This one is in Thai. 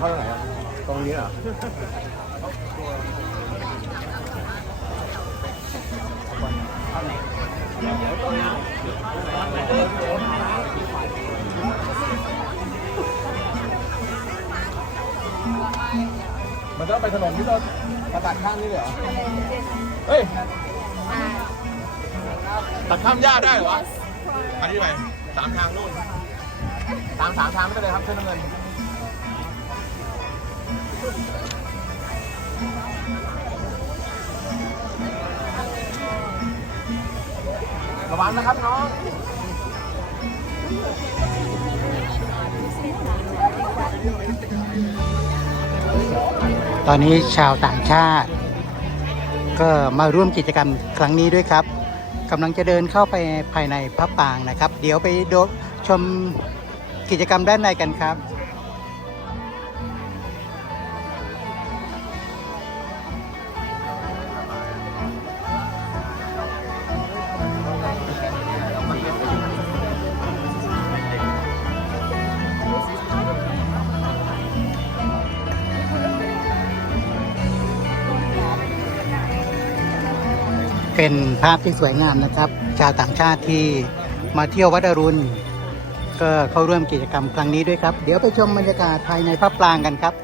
เข้าตรงไหนอะตรงนี้เหรอมันต้องไปถนนที่เรามาตัดข้ามนี่เลยเหรอ เฮ้ย ตัดข้ามหญ้าได้เหรออันนี้ไปสามทางนู่นตามสามทางไม่ได้เลยครับเส้นน้ำเงิน ระวังนะครับน้องตอนนี้ชาวต่างชาติ ก็มาร่วมกิจกรรมครั้งนี้ด้วยครับกำลังจะเดินเข้าไปภายในพระปรางนะครับ เดี๋ยวไปดูชมกิจกรรมด้านในกันครับ เป็นภาพที่สวยงามนะครับ ชาวต่างชาติที่มาเที่ยววัดอรุณ ก็เข้าร่วมกิจกรรมครั้งนี้ด้วยครับ เดี๋ยวไปชมบรรยากาศภายในพระปรางกันครับ